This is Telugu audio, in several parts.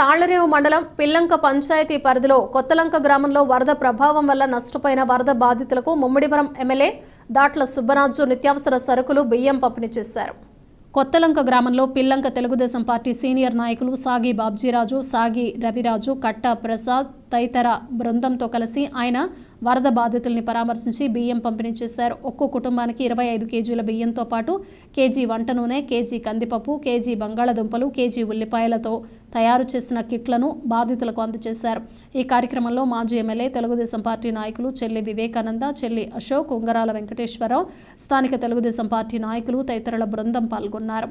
తాళ్ళరేవు మండలం పిల్లంక పంచాయతీ పరిధిలో కొత్తలంక గ్రామంలో వరద ప్రభావం వల్ల నష్టపోయిన వరద బాధితులకు ముమ్మిడివరం ఎమ్మెల్యే దాట్ల సుబ్బరాజు నిత్యావసర సరుకులు బియ్యం పంపిణీ చేశారు. కొత్తలంక గ్రామంలో పిల్లంక తెలుగుదేశం పార్టీ సీనియర్ నాయకులు సాగి బాబ్జీరాజు సాగి రవిరాజు కట్ట ప్రసాద్ తదితర బృందంతో కలిసి ఆయన వరద బాధితుల్ని పరామర్శించి బియ్యం పంపిణీ చేశారు. ఒక్కో కుటుంబానికి ఇరవై ఐదు కేజీల బియ్యంతో పాటు కేజీ వంట నూనె కేజీ కందిపప్పు కేజీ బంగాళదుంపలు కేజీ ఉల్లిపాయలతో తయారు చేసిన కిట్లను బాధితులకు అందజేశారు. ఈ కార్యక్రమంలో మాజీ ఎమ్మెల్యే తెలుగుదేశం పార్టీ నాయకులు చెల్లి వివేకానంద చెల్లి అశోక్ ఉంగరాల వెంకటేశ్వరరావు స్థానిక తెలుగుదేశం పార్టీ నాయకులు తదితరుల బృందం పాల్గొన్నారు.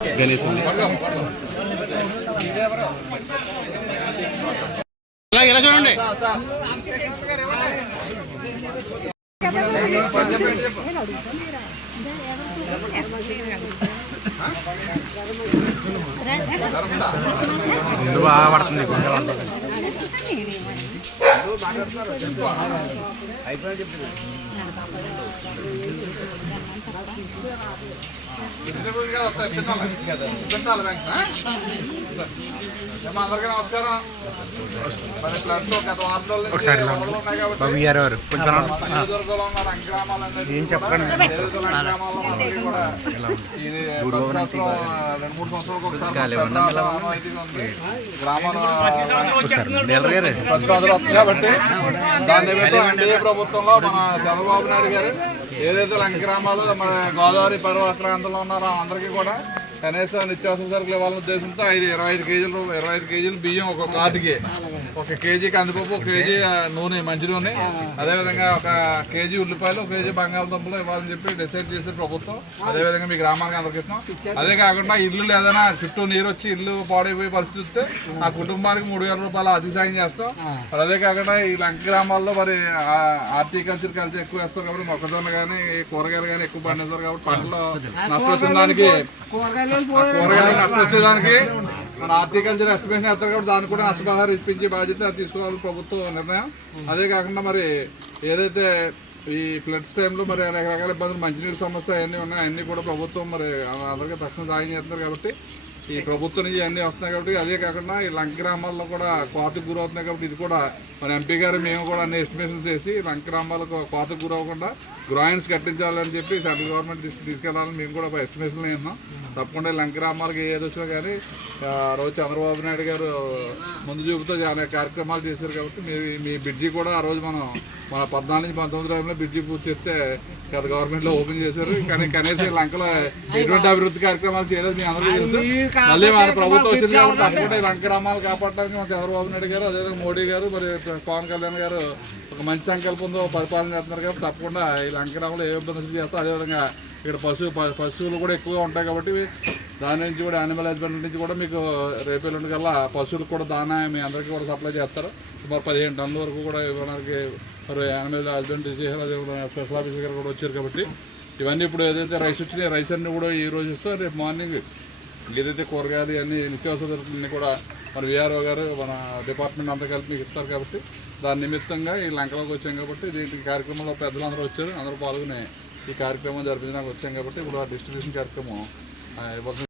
గణేష్ ఇలా ఇలా చూడండి ముందు బాగా పడుతుంది? ఒకసారి ఇలా ఉండు. బాబు గారు ఏం చెప్పకండి కాబట్టి దాని నిమిత్తం ఎన్డీఏ ప్రభుత్వంలో మన చంద్రబాబు నాయుడు గారు ఏదైతే లంక గ్రామాలు మన గోదావరి పర్వత ప్రాంతంలో ఉన్న అందరికీ కూడా. కనీసం నిత్యావసర సరుకులు ఇవ్వాలనే ఉద్దేశంతో ఐదు ఇరవై ఐదు కేజీలు ఇరవై ఐదు కేజీలు బియ్యం ఒక ఆటికి ఒక కేజీ కందిపప్పు ఒక కేజీ నూనె మంచి నూనె. అదేవిధంగా ఒక కేజీ ఉల్లిపాయలు ఒక కేజీ బంగాళదుంపలు ఇవ్వాలని చెప్పి డిసైడ్ చేసిన ప్రభుత్వం. అదేవిధంగా మీ గ్రామానికి అందరికి ఇస్తాం అదే కాకుండా ఇల్లు ఏదైనా చుట్టూ నీరు వచ్చి ఇల్లు పాడైపోయే పరిస్థితి వస్తే ఆ కుటుంబానికి మూడు వేల రూపాయలు అతి సాయం చేస్తాం. అదే కాకుండా ఈ లంక గ్రామాల్లో మరి హార్టికల్చర్ కల్చర్ ఎక్కువ వేస్తారు కాబట్టి మొక్కజొన్న కానీ కూరగాయలు కానీ ఎక్కువ పండిస్తారు కాబట్టి పంటలో నష్టం వచ్చిన దానికి ఆ కూరగాయలు నష్టం వచ్చేదానికి మన హార్టికల్చర్ ఎస్టిమేషన్ ఎత్తారు కాబట్టి దాన్ని కూడా నష్టపరిహారం ఇప్పించి బాధ్యత తీసుకోవాలి ప్రభుత్వం నిర్ణయం. అదే కాకుండా మరి ఏదైతే ఈ ఫ్లడ్స్ టైంలో మరి రకరకాల ఇబ్బందులు మంచినీటి సమస్య అవన్నీ ఉన్నాయి అన్నీ కూడా ప్రభుత్వం మరి అందరికీ తక్షణ సాయం చేస్తున్నారు కాబట్టి ఈ ప్రభుత్వం నుంచి అన్నీ వస్తున్నాయి కాబట్టి అదే కాకుండా ఈ లంక గ్రామాల్లో కూడా కోతకు గురవుతున్నాయి కాబట్టి ఇది కూడా మన ఎంపీ గారు మేము కూడా అన్ని ఎస్టిమేషన్స్ చేసి లంక గ్రామాలకు కోతకు గురవ్వకుండా గ్రాయిన్స్ కట్టించాలని చెప్పి సెంట్రల్ గవర్నమెంట్ దృష్టికి తీసుకెళ్ళాలని మేము కూడా ఎస్టిమేషన్లు వేస్తున్నాం తప్పకుండా ఈ లంక గ్రామాలకు ఏది వచ్చినా కానీ ఆ రోజు చంద్రబాబు నాయుడు గారు ముందు చూపుతో చాలా కార్యక్రమాలు చేశారు కాబట్టి మీ మీ బ్రిడ్జి కూడా ఆ రోజు మనం మన పద్నాలుగు నుంచి పంతొమ్మిది రోజుల్లో బ్రిడ్జి పూర్తి చేస్తే గత గవర్నమెంట్లో ఓపెన్ చేశారు. కానీ కనీసం లంకలో ఎటువంటి అభివృద్ధి కార్యక్రమాలు చేయలేదు. మీ అందరికీ తెలుసు. మళ్ళీ మన ప్రభుత్వం వచ్చింది కాబట్టి తప్పకుండా ఈ లంక గ్రామాలు కాపాడడానికి మన చంద్రబాబు నాయుడు గారు అదేవిధంగా మోడీ గారు మరి పవన్ కళ్యాణ్ గారు ఒక మంచి సంకల్పంతో పరిపాలన చేస్తున్నారు కాబట్టి తప్పకుండా ఈ లంక గ్రామంలో ఏ ఇబ్బంది చేస్తాం. అదేవిధంగా ఇక్కడ పశు ప- పశువులు కూడా ఎక్కువగా ఉంటాయి కాబట్టి దాని నుంచి కూడా యానిమల్ హస్బెండరీ నుంచి కూడా మీకు రేపు కల్లా పశువులకు కూడా దానా మీ అందరికీ కూడా సప్లై చేస్తారు. సుమారు పదిహేను టన్నుల వరకు కూడా ఇవ్వడానికి మరి యానిమల్ హస్బెండరీ స్పెషల్ ఆఫీసర్ గారు కూడా వచ్చారు కాబట్టి ఇవన్నీ ఇప్పుడు ఏదైతే రైస్ వచ్చినాయి రైస్ అన్ని కూడా ఈ రోజు ఇస్తాం రేపు మార్నింగ్ ఏదైతే కూరగాయలు అన్ని నిత్యావసరాలన్నీ కూడా మన విఆర్ఓ గారు మన డిపార్ట్మెంట్ అంతా కలిపి మీకు ఇస్తారు కాబట్టి దాని నిమిత్తంగా ఈ లంకలోకి వచ్చాం కాబట్టి దీనికి కార్యక్రమంలో పెద్దలందరూ వచ్చారు. అందరూ పాల్గొని ఈ కార్యక్రమం జరిపించడానికి వచ్చాం కాబట్టి ఇప్పుడు ఆ డిస్ట్రిబ్యూషన్ కార్యక్రమం ఆ, ఇవ్వాల్సిన